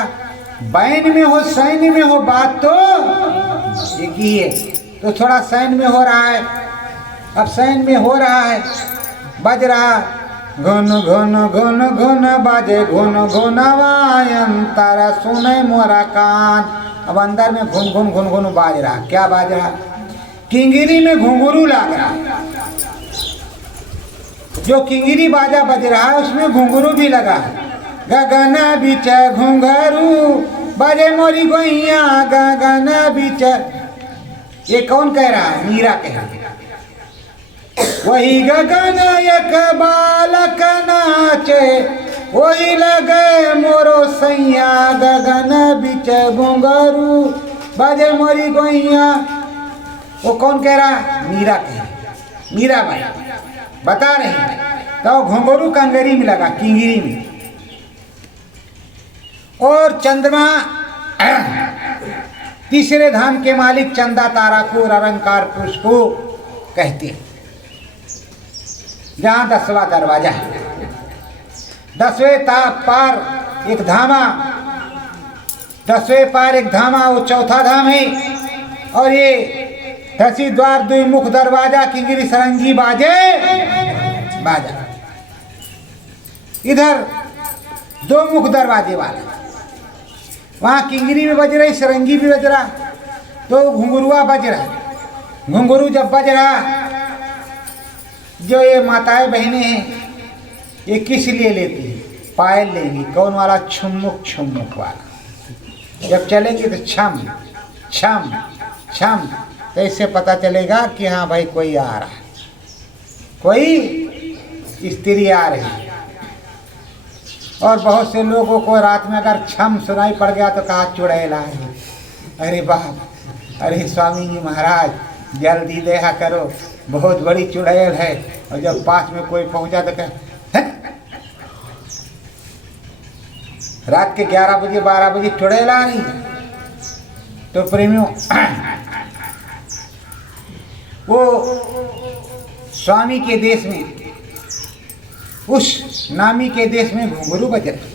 बैन में हो शयन में हो, बात तो एक ही है। तो थोड़ा शयन में हो रहा है, अब शयन में हो रहा है, बज रहा, घुन घुन घुन घुन बाजे घुन घुनवायन तारा सुने मोरा कान। अब अंदर में घुन घुन घुन घुन बाज रहा। क्या बाज रहा? किंगरी में घुंघरू लग रहा। जो किंगरी बाजा बज रहा है उसमें घुंघरू भी लगा। गगन बिच घुंघरू बजे मोरी गोइया गगन बिच। ये कौन कह रहा है? मीरा कह रही है। वही गगन एक बालक नाचे वही लगे मोरो सैया गगन बिच घुंघरू बजे मोरी गोइया। वो कौन कह रहा? मीरा कह रही। मीरा भाई बता रहे तो घुंघरू कंगरी में लगा, किंगरी में। और चंद्रमा तीसरे धाम के मालिक चंदा तारा को और अलंकार पुरुष को कहते हैं। जहां 10वां दरवाजा है, 10वें पार एक धामा, 10वें पार एक धामा, वो चौथा धाम है। और ये 10 द्वार 2 मुख दरवाजा किंगरी सरंगी बाजे बाजा। इधर 2 मुख दरवाजे वाला, वहां किंगरी भी बज रही, सरंगी भी बज रहा, तो घुंघरुआ बज रहा। घुंघरू जब बज रहा, जो ये माताएं बहनें हैं ये किस लिए लेती हैं? पायल लेंगी। कौन वाला? छुमुक छुमुक वाला। जब चलेंगे तो छम छम छम, तो इससे पता चलेगा कि हाँ भाई कोई आ रहा है, कोई स्त्री आ रही है। और बहुत से लोगों को रात में अगर छम सुनाई पड़ गया तो कहा चुड़ैल आ रही। अरे बाप, अरे स्वामी जी महाराज जल्दी देखा करो, बहुत बड़ी चुड़ैल है। और जब पास में कोई पहुंचा तो कह रात के 11 बजे 12 बजे चुड़ैल आ रही है। तो प्रेमियों, वो स्वामी के देश में, उस नामी के देश में घुंघरू बज रहा।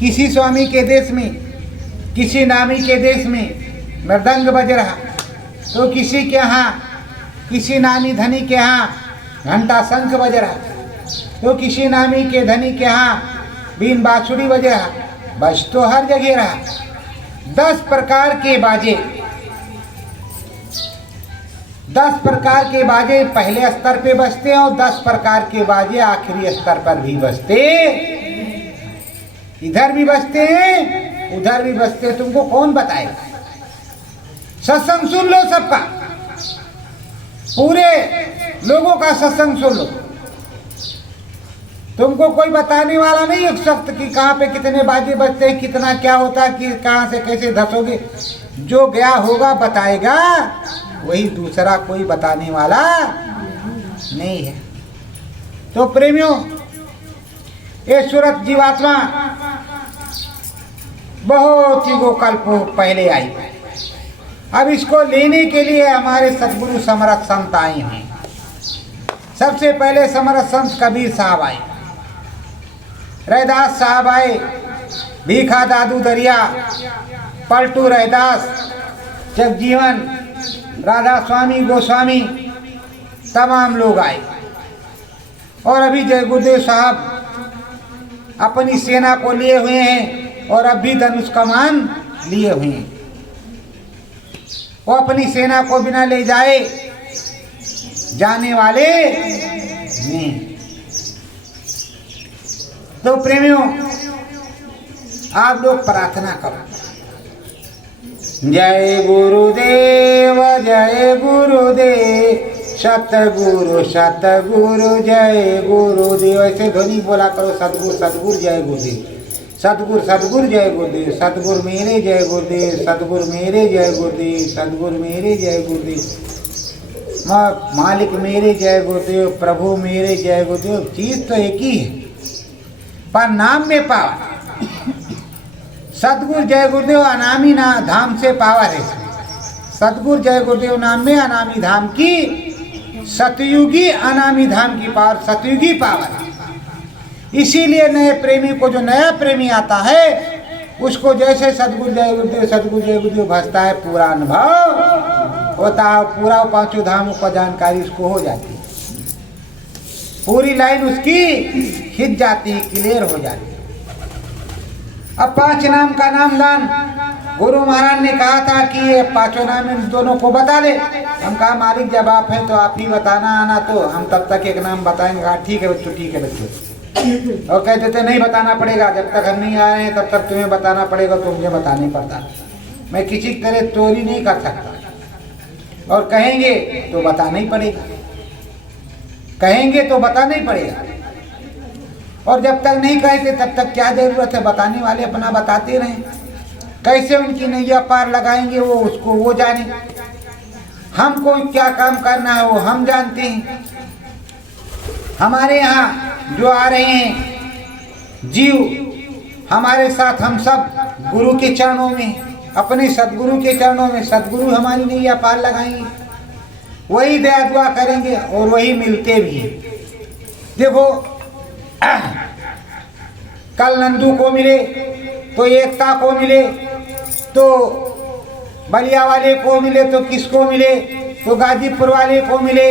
किसी स्वामी के देश में, किसी नामी के देश में मृदंग बज रहा, तो किसी के यहाँ, किसी नामी धनी के यहाँ घंटा शंख बज रहा, तो किसी नामी के धनी के यहाँ बीन बांसुरी बज रहा। बज तो हर जगह रहा। 10 प्रकार के बाजे, 10 प्रकार के बाजे पहले स्तर पे बजते हैं और 10 प्रकार के बाजे आखिरी स्तर पर भी बजते। इधर भी बजते हैं, उधर भी बजते हैं। तुमको कौन बताएगा? सत्संग सुन लो सबका, पूरे लोगों का सत्संग सुन लो। तुमको कोई बताने वाला नहीं एक शब्द कि कहाँ पे कितने बाजे बजते हैं, कितना क्या होता है, कि कहाँ से कैसे धसोगे। जो गया होगा बताएगा, वही, दूसरा कोई बताने वाला नहीं है। तो प्रेमियों, ये सूरत जीवात्मा बहुत ही वो कल्प पहले आई। अब इसको लेने के लिए हमारे सतगुरु समर्थ संत आए हैं। सबसे पहले समर्थ संत कबीर साहब आए, रैदास साहब आए, भीखा दादू दरिया, पलटू रैदास, जगजीवन, राधा स्वामी, गोस्वामी, तमाम लोग आए। और अभी जय गुरुदेव साहब अपनी सेना को लिए हुए हैं और अभी धनुष कमान लिए हुए हैं। वो अपनी सेना को बिना ले जाए जाने वाले नहीं। तो प्रेमियों, आप लोग प्रार्थना करो, जय गुरुदेव जय गुरुदेव, सतगुरु सतगुरु जय गुरुदेव। ऐसे ध्वनि बोला करो, सतगुरु सतगुरु जय गुरुदेव, सतगुरु सतगुरु जय गुरुदेव, सतगुरु मेरे जय गुरुदेव, सतगुरु मेरे जय गुरुदेव, सतगुरु मेरे जय गुरुदेव, मालिक मेरे जय गुरुदेव, प्रभु मेरे जय गुरुदेव। चीज तो एक ही है पर नाम में पावर। सतगुरु जय गुरुदेव अनामी ना धाम से पावर है। सतगुरु जय गुरुदेव नाम में अनामी धाम की, सतयुगी अनामी धाम की पावर, सतयुगी पावर। इसीलिए नए प्रेमी को, जो नया प्रेमी आता है उसको जैसे सतगुरु जय गुरुदेव भजता है, पूरा अनुभव होता है, पूरा पांचों धामों का जानकारी उसको हो जाती है, पूरी लाइन उसकी खिंच जाती है, क्लियर हो जाती है। अब 5 नाम का नामदान गुरु महाराज ने कहा था कि ये 5 नाम इन दोनों को बता दे। हम कहा मालिक जब आप हैं तो आप ही बताना, आना तो हम तब तक एक नाम बताएंगे। कहा ठीक है बच्चों, ठीक है बच्चों। और कहते थे नहीं बताना पड़ेगा, जब तक हम नहीं आए हैं तब तक तुम्हें बताना पड़ेगा। तो मुझे बताना ही पड़ता, मैं किसी तरह चोरी नहीं कर सकता, और कहेंगे तो बताना ही पड़ेगा, कहेंगे तो बताना ही पड़ेगा। और जब तक नहीं कहते तब तक क्या जरूरत है, बताने वाले अपना बताते रहें। कैसे उनकी नैया पार लगाएंगे वो उसको वो जाने, हमको क्या काम करना है वो हम जानते हैं। हमारे यहाँ जो आ रहे हैं जीव हमारे साथ, हम सब गुरु के चरणों में, अपने सदगुरु के चरणों में, सदगुरु हमारी नैया पार लगाएंगे, वही दया दुआ करेंगे और वही मिलते भी हैं। देखो कल नंदू को मिले तो एकता को मिले, तो बलिया वाले को मिले तो किसको मिले, तो गाजीपुर वाले को मिले,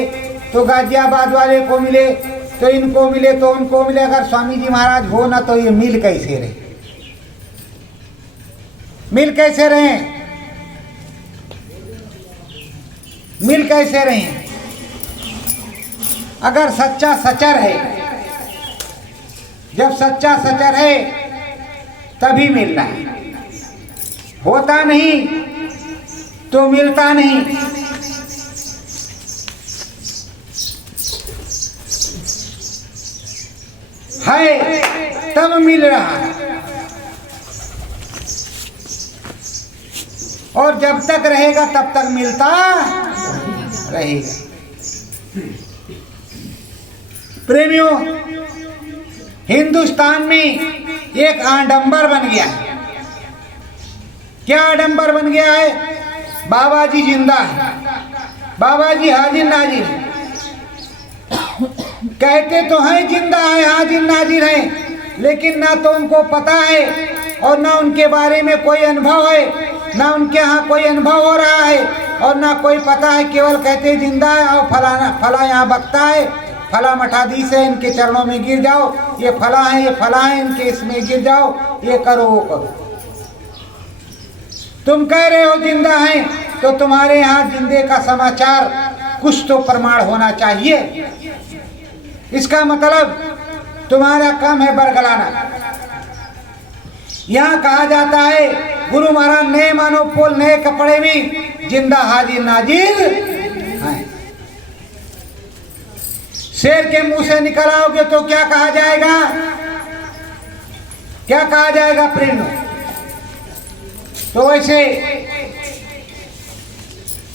तो गाजियाबाद वाले को मिले, तो इनको मिले तो उनको मिले। अगर स्वामी जी महाराज हो ना तो ये मिल कैसे रहे, मिल कैसे रहे, मिल कैसे रहे? अगर सच्चा सचर है, जब सच्चा सचर है तभी मिलना है, होता नहीं तो मिलता नहीं। है तब मिल रहा है, और जब तक रहेगा तब तक मिलता रहेगा। प्रेमियों, हिंदुस्तान में एक आडंबर बन गया है। क्या आडंबर बन गया है? बाबा जी जिंदा है, बाबा जी हाजिर नाजिर है। कहते तो हैं जिंदा है, हाजिर नाजिर है, लेकिन ना तो उनको पता है और ना उनके बारे में कोई अनुभव है, ना उनके यहाँ कोई अनुभव हो रहा है और ना कोई पता है। केवल कहते जिंदा है और फलाना फला यहाँ बकता है, फला मठाधीश है, इनके चरणों में गिर जाओ, ये फला है, ये फला है, इनके इसमें गिर जाओ, ये करो वो करो। तुम कह रहे हो जिंदा है तो तुम्हारे यहाँ जिंदे का समाचार कुछ तो प्रमाण होना चाहिए। इसका मतलब तुम्हारा काम है बरगलाना। यहाँ कहा जाता है गुरु महाराज नए मानो पोल नए कपड़े में जिंदा हाजिर नाजिर है। शेर के मुंह से निकल आओगे तो क्या कहा जाएगा? क्या कहा जाएगा प्रेम? तो वैसे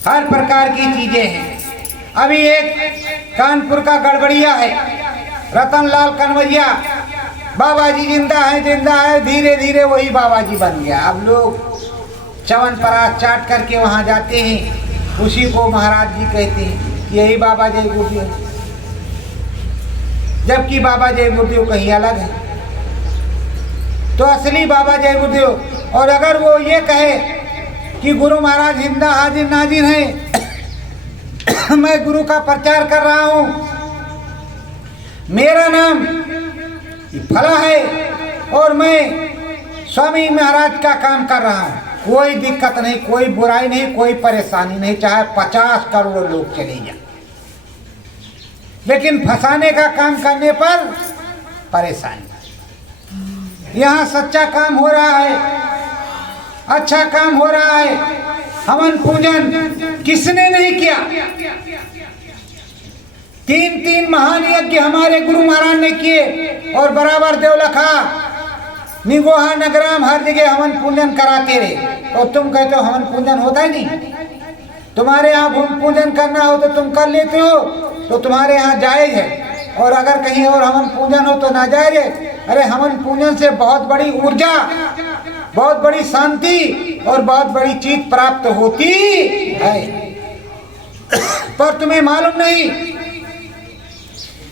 हर प्रकार की चीजें हैं। अभी एक कानपुर का गड़बड़िया है, रतनलाल कन्वैया, बाबा जी जिंदा है, जिंदा है, धीरे धीरे वही बाबा जी बन गया। अब लोग च्यवनप्राश चाट करके वहां जाते हैं, उसी को महाराज जी कहते हैं, यही बाबा जय गुरुदेव, जबकि बाबा जय गुरुदेव कहीं अलग है। तो असली बाबा जय गुरुदेव, और अगर वो ये कहे कि गुरु महाराज जिंदा हाजिर नाजिर हैं, मैं गुरु का प्रचार कर रहा हूं, मेरा नाम फला है और मैं स्वामी महाराज का काम कर रहा हूं, कोई दिक्कत नहीं, कोई बुराई नहीं, कोई परेशानी नहीं, चाहे 50 करोड़ लोग चले जाए। लेकिन फंसाने का काम करने पर परेशानी। यहाँ सच्चा काम हो रहा है, अच्छा काम हो रहा है। हवन पूजन किसने नहीं किया? 3 महान यज्ञ हमारे गुरु महाराज ने किए, और बराबर देवलखा निगोहा नगराम हर जगह हवन पूजन कराते रहे। और तुम कहते हो हवन पूजन होता ही नहीं? तुम्हारे यहाँ भूमि पूजन करना हो तो तुम कर लेते हो, तो तुम्हारे यहाँ जायज है, और अगर कहीं और हवन पूजन हो तो नाजायज है। अरे हवन पूजन से बहुत बड़ी ऊर्जा, बहुत बड़ी शांति और बहुत बड़ी चीज प्राप्त होती है, पर तुम्हें मालूम नहीं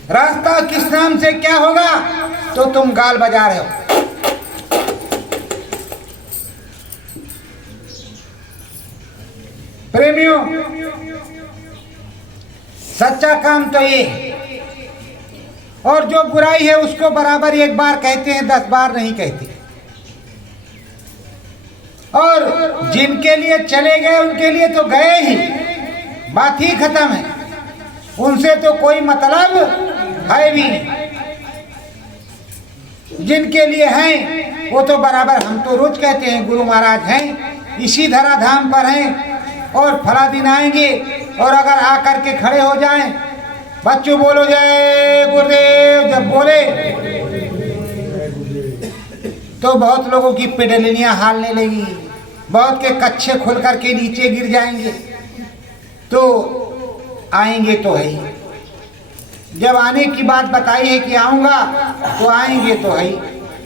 रास्ता किस नाम से क्या होगा, तो तुम गाल बजा रहे हो। प्रेमियों, सच्चा काम तो ये है, और जो बुराई है उसको बराबर एक बार कहते हैं, 10 बार नहीं कहते। और जिनके लिए चले गए उनके लिए तो गए ही, बात ही खत्म है, उनसे तो कोई मतलब है भी नहीं। जिनके लिए हैं वो तो बराबर, हम तो रोज कहते हैं गुरु महाराज हैं, इसी धराधाम पर हैं, और फला दिन आएंगे, और अगर आकर के खड़े हो जाएं, बच्चों बोलो जय गुरुदेव, जब बोले तो बहुत लोगों की पेडलियां हालने लगी, बहुत के कच्छे खुल करके नीचे गिर जाएंगे। तो आएंगे तो है ही, जब आने की बात बताई है कि आऊंगा तो आएंगे तो है ही।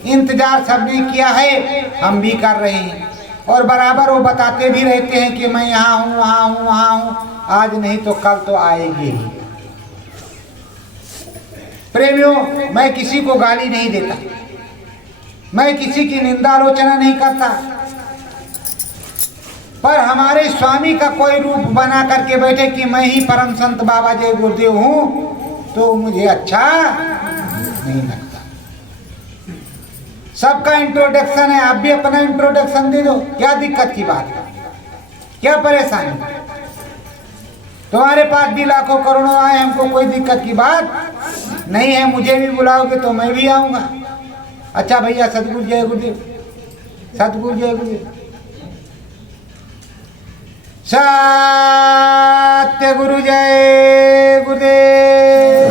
इंतजार सबने किया है, हम भी कर रहे हैं, और बराबर वो बताते भी रहते हैं कि मैं यहाँ हूँ, वहाँ हूँ, वहाँ हूँ, आज नहीं तो कल तो आएंगे ही। प्रेमियों, मैं किसी को गाली नहीं देता, मैं किसी की निंदा आलोचना नहीं करता, पर हमारे स्वामी का कोई रूप बना करके बैठे कि मैं ही परम संत बाबा जय गुरुदेव हूँ, तो मुझे अच्छा नहीं लगता। सबका इंट्रोडक्शन है, आप भी अपना इंट्रोडक्शन दे दो, क्या दिक्कत की बात है, क्या परेशानी? तुम्हारे पास भी लाखों करोड़ों आए, हमको कोई दिक्कत की बात नहीं है। मुझे भी बुलाओगे तो मैं भी आऊंगा। अच्छा भैया, सतगुरु जय गुरुदेव, सतगुरु जय गुरुदेव, सत्य गुरु जय गुरुदेव।